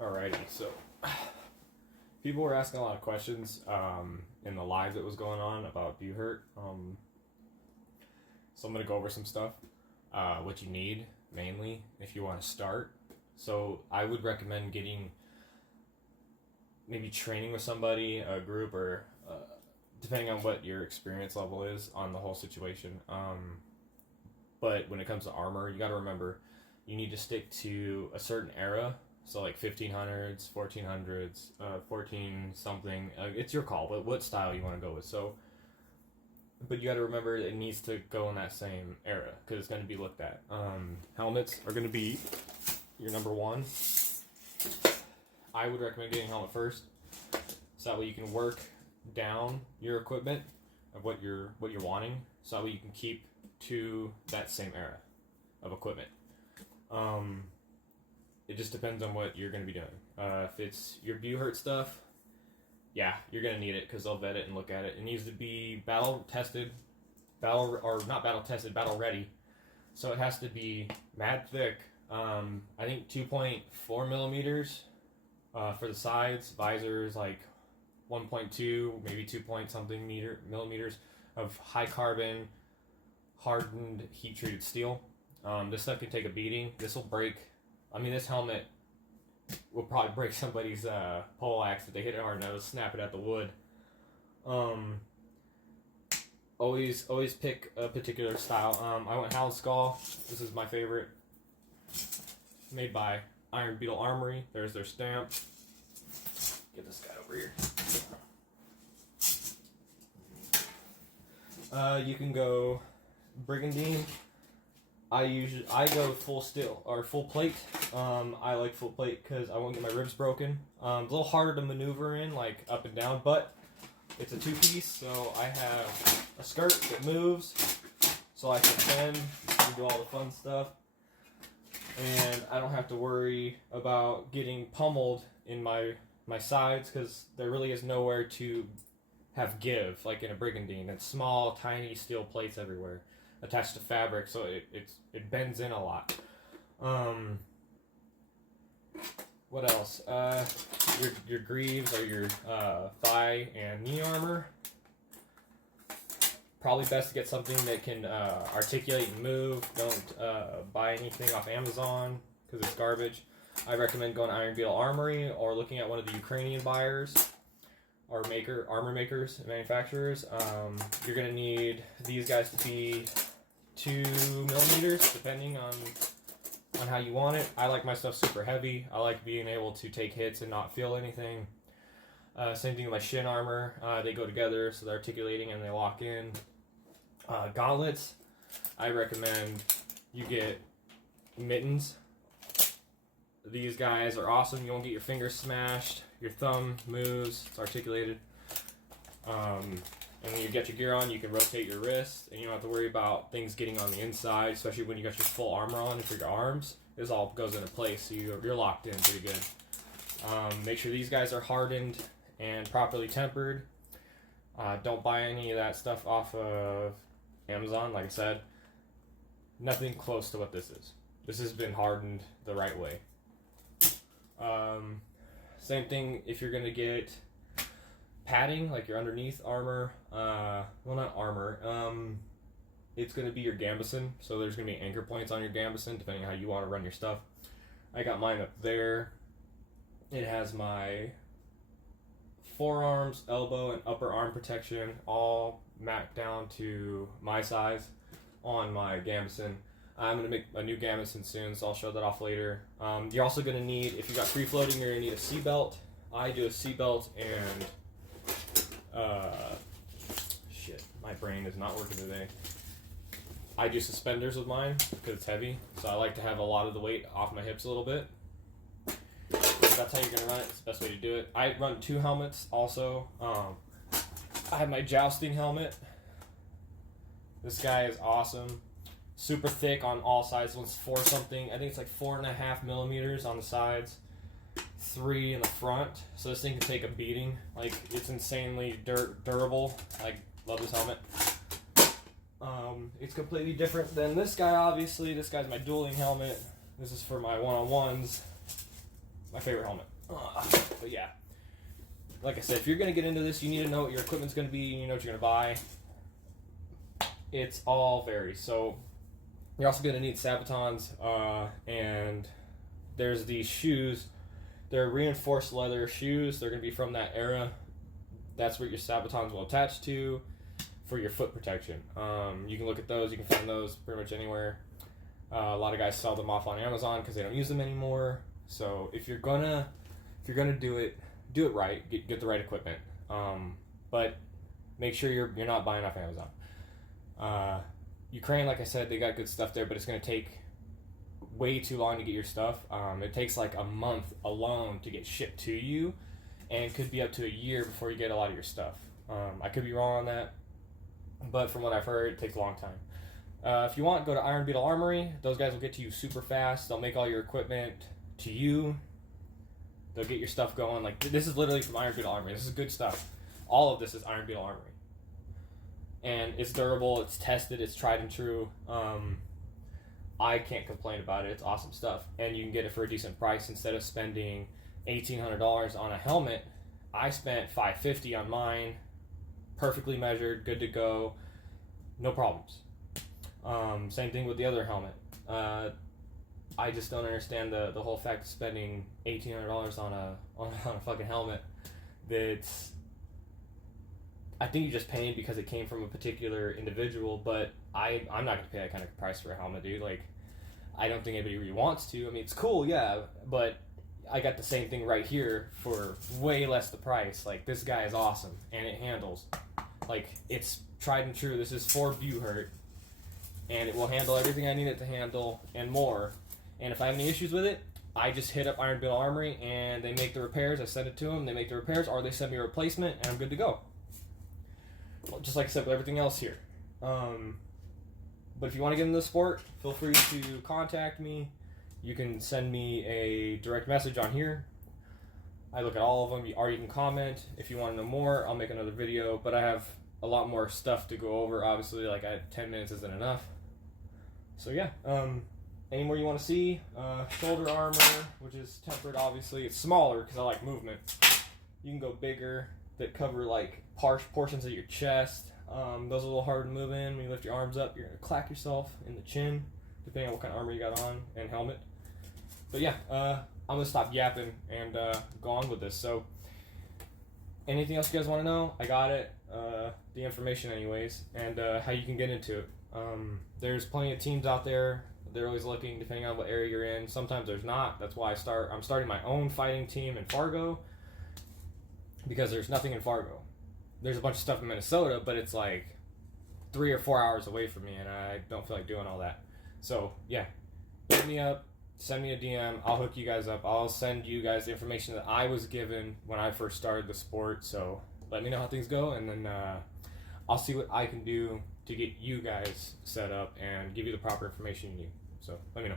Alrighty, so people were asking a lot of questions in the live that was going on about buhurt. So I'm going to go over some stuff, what you need mainly if you want to start. So I would recommend getting, maybe training with somebody, a group, or depending on what your experience level is on the whole situation. But when it comes to armor, you got to remember you need to stick to a certain era. So like 1500s, 1400s, 14 something. It's your call, but what style you want to go with. So, but you got to remember it needs to go in that same era because it's going to be looked at. Helmets are going to be your number one. I would recommend getting a helmet first, so that way you can work down your equipment of what you're wanting, so that way you can keep to that same era of equipment. It just depends on what you're going to be doing. If it's your buhurt stuff, yeah, you're going to need it because they'll vet it and look at it. It needs to be battle ready. So it has to be mad thick. I think 2.4 millimeters for the sides. Visors like 1.2, maybe 2 point something millimeters of high carbon, hardened, heat treated steel. This stuff can take a beating. This will break. I mean, this helmet will probably break somebody's pole axe if they hit it hard enough. It'll snap it at the wood. Always pick a particular style. I went Hound Skull. This is my favorite. Made by Iron Beetle Armory. There's their stamp. Get this guy over here. You can go Brigandine. I go full steel or full plate. I like full plate because I won't get my ribs broken. It's a little harder to maneuver in, like up and down, but it's a two-piece, so I have a skirt that moves, so I can bend and do all the fun stuff, and I don't have to worry about getting pummeled in my sides because there really is nowhere to have give like in a Brigandine. It's small, tiny steel plates everywhere attached to fabric, so it bends in a lot. What else? Your greaves or your thigh and knee armor. Probably best to get something that can articulate and move. Don't buy anything off Amazon because it's garbage. I recommend going to Iron Beetle Armory or looking at one of the Ukrainian buyers or armor makers and manufacturers. You're going to need these guys to be 2 millimeters, depending on how you want it. I like my stuff super heavy. I like being able to take hits and not feel anything. Same thing with my shin armor. They go together, so they're articulating and they lock in. Gauntlets, I recommend you get mittens. These guys are awesome. You won't get your fingers smashed. Your thumb moves. It's articulated. And when you get your gear on, you can rotate your wrists, and you don't have to worry about things getting on the inside, especially when you got your full armor on for your arms. This all goes into place, so you're locked in pretty good. Make sure these guys are hardened and properly tempered. Don't buy any of that stuff off of Amazon, like I said. Nothing close to what this is. This has been hardened the right way. Same thing if you're going to get padding, like your underneath armor. Well, not armor. It's going to be your gambeson. So there's going to be anchor points on your gambeson, depending on how you want to run your stuff. I got mine up there. It has my forearms, elbow, and upper arm protection all mapped down to my size on my gambeson. I'm going to make a new gambeson soon, so I'll show that off later. You're also going to need, if you got free floating, you're going to need a seat belt. I do a seat belt and shit, my brain is not working today. I do suspenders with mine because it's heavy, so I like to have a lot of the weight off my hips a little bit. If that's how you're going to run it, it's the best way to do it. I run 2 helmets also. I have my jousting helmet. This guy is awesome. Super thick on all sides. One's 4 something. I think it's like 4.5 millimeters on the sides. 3 in the front. So this thing can take a beating. Like, it's insanely durable. I love this helmet. It's completely different than this guy, obviously. This guy's my dueling helmet. This is for my one-on-ones. My my favorite helmet. But yeah, like I said, if you're going to get into this, you need to know what your equipment's going to be. You need to know what you're going to buy. It's all varies. So you're also going to need Sabotons, and there's these shoes. They're reinforced leather shoes. They're going to be from that era. That's what your Sabotons will attach to for your foot protection. You can look at those. You can find those pretty much anywhere. A lot of guys sell them off on Amazon because they don't use them anymore. So if you're gonna do it right. Get the right equipment. But make sure you're not buying off Amazon. Ukraine, like I said, they got good stuff there, but it's gonna take way too long to get your stuff. It takes like a month alone to get shipped to you, and it could be up to a year before you get a lot of your stuff. I could be wrong on that, but from what I've heard, it takes a long time. If you want, go to Iron Beetle Armory. Those guys will get to you super fast. They'll make all your equipment to you. They'll get your stuff going. Like, this is literally from Iron Beetle Armory. This is good stuff. All of this is Iron Beetle Armory. And it's durable, it's tested, it's tried and true. I can't complain about it. It's awesome stuff. And you can get it for a decent price. Instead of spending $1,800 on a helmet, I spent $550 on mine. Perfectly measured, good to go, no problems. Same thing with the other helmet. I just don't understand the whole fact of spending $1,800 on a fucking helmet. I think you're just paying because it came from a particular individual, but I'm not gonna pay that kind of price for a helmet, dude. Like, I don't think anybody really wants to. I mean, it's cool, yeah, but I got the same thing right here for way less the price. Like, this guy is awesome, and it handles. Like, it's tried and true. This is for buhurt, and it will handle everything I need it to handle and more. And if I have any issues with it, I just hit up Iron Beetle Armory, and they make the repairs. I send it to them, they make the repairs, or they send me a replacement, and I'm good to go. Well, just like I said with everything else here. But if you want to get into the sport, feel free to contact me. You can send me a direct message on here. I look at all of them, or you can comment. If you want to know more, I'll make another video. But I have a lot more stuff to go over. Obviously, like 10 minutes isn't enough. So yeah, any more you want to see? Shoulder armor, which is tempered, obviously. It's smaller because I like movement. You can go bigger, that cover like portions of your chest. Those are a little hard to move in. When you lift your arms up, you're going to clack yourself in the chin, depending on what kind of armor you got on and helmet. But yeah, I'm going to stop yapping and go on with this. So, anything else you guys want to know? I got it. The information anyways, and how you can get into it. There's plenty of teams out there. They're always looking, depending on what area you're in. Sometimes there's not. That's why I'm starting my own fighting team in Fargo, because there's nothing in Fargo. There's a bunch of stuff in Minnesota, but it's like 3 or 4 hours away from me, and I don't feel like doing all that. So, yeah, hit me up, send me a DM, I'll hook you guys up. I'll send you guys the information that I was given when I first started the sport, so let me know how things go, and then I'll see what I can do to get you guys set up and give you the proper information you need. So, let me know.